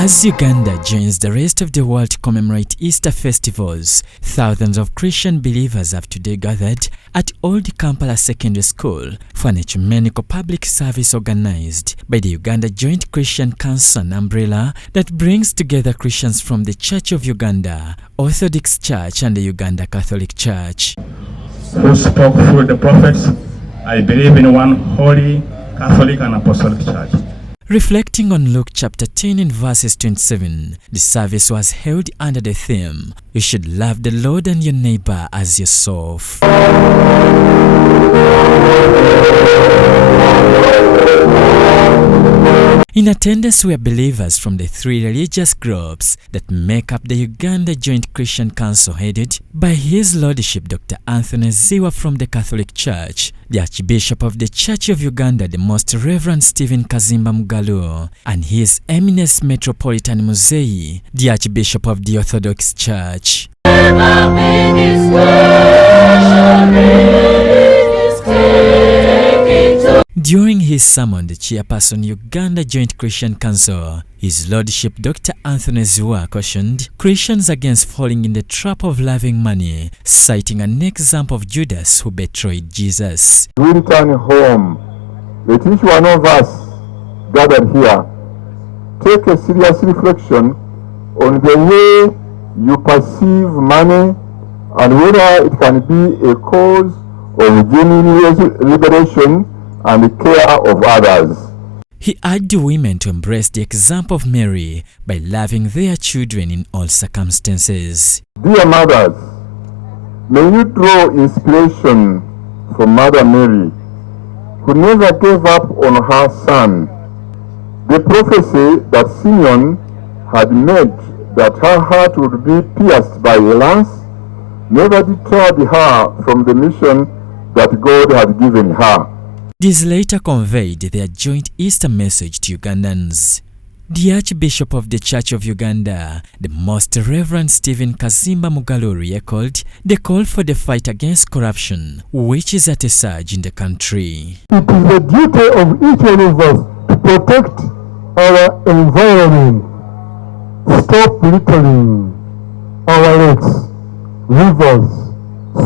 As Uganda joins the rest of the world to commemorate Easter festivals, thousands of Christian believers have today gathered at Old Kampala Secondary School for an ecumenical public service organized by the Uganda Joint Christian Council, an umbrella that brings together Christians from the Church of Uganda, Orthodox Church and the Uganda Catholic Church. Who spoke through the prophets, I believe in one holy, Catholic and Apostolic Church. Reflecting on Luke chapter 10 and verses 27, the service was held under the theme, "You should love the Lord and your neighbor as yourself." In attendance were believers from the three religious groups that make up the Uganda Joint Christian Council, headed by His Lordship Dr. Anthony Ziwa from the Catholic Church, the Archbishop of the Church of Uganda, the Most Reverend Stephen Kazimba Mugalu, and His Eminence Metropolitan Muzeyi, the Archbishop of the Orthodox Church. During his sermon, the chairperson Uganda Joint Christian Council, His Lordship Dr. Anthony Ziwa, cautioned Christians against falling in the trap of loving money, citing an example of Judas who betrayed Jesus. We return home. Let each one of us gathered here take a serious reflection on the way you perceive money and whether it can be a cause of genuine liberation and the care of others. He urged women to embrace the example of Mary by loving their children in all circumstances. Dear mothers, may you draw inspiration from Mother Mary, who never gave up on her son. The prophecy that Simeon had made that her heart would be pierced by a lance never deterred her from the mission that God had given her. This later conveyed their joint Easter message to Ugandans. The Archbishop of the Church of Uganda, the Most Reverend Stephen Kazimba Mugalu, echoed the call for the fight against corruption, which is at a surge in the country. It is the duty of each one of us to protect our environment, stop littering our lakes, rivers,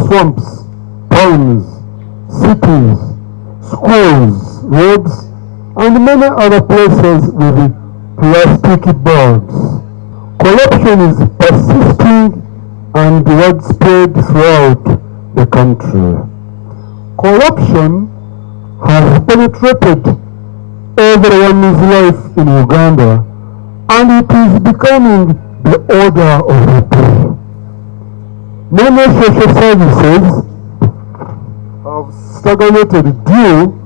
swamps, towns, cities, schools, roads, and many other places with plastic bags. Corruption is persisting and widespread throughout the country. Corruption has penetrated everyone's life in Uganda, and it is becoming the order of the day. Many social services have stagnated due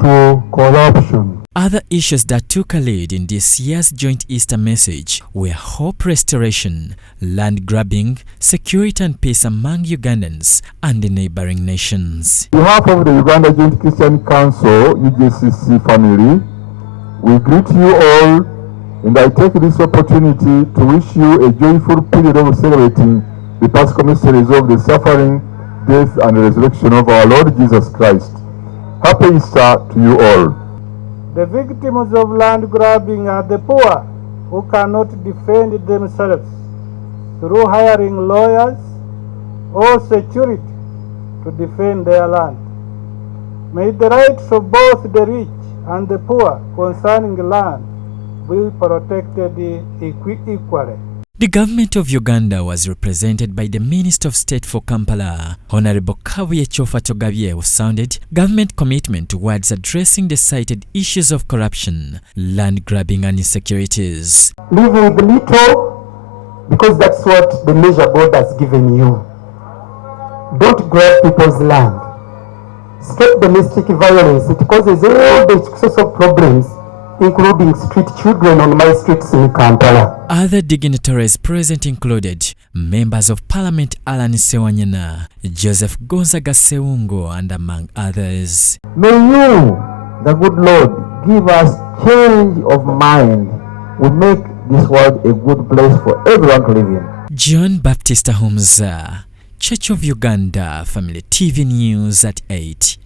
to corruption. Other issues that took a lead in this year's joint Easter message were hope restoration, land grabbing, security and peace among Ugandans and the neighboring nations. On behalf of the Uganda Joint Christian Council, UJCC family, we greet you all, and I take this opportunity to wish you a joyful period of celebrating the Paschal mysteries of the suffering, death and resurrection of our Lord Jesus Christ. Happy Easter to you all. The victims of land grabbing are the poor who cannot defend themselves through hiring lawyers or security to defend their land. May the rights of both the rich and the poor concerning land be protected equally. The government of Uganda was represented by the Minister of State for Kampala, Honorable Kabuye Chofa Togabye, who sounded government commitment towards addressing the cited issues of corruption, land grabbing and insecurities. Live with little, because that's what the measure God has given you. Don't grab people's land. Stop domestic violence. It causes all the sorts of problems, including street children on my streets in Kampala. Other dignitaries present included members of Parliament Alan Sewanyana, Joseph Gonzaga Seungo, and among others. May you, the good Lord, give us change of mind. We make this world a good place for everyone to live in. John Baptista Humza, Church of Uganda, Family TV News at 8.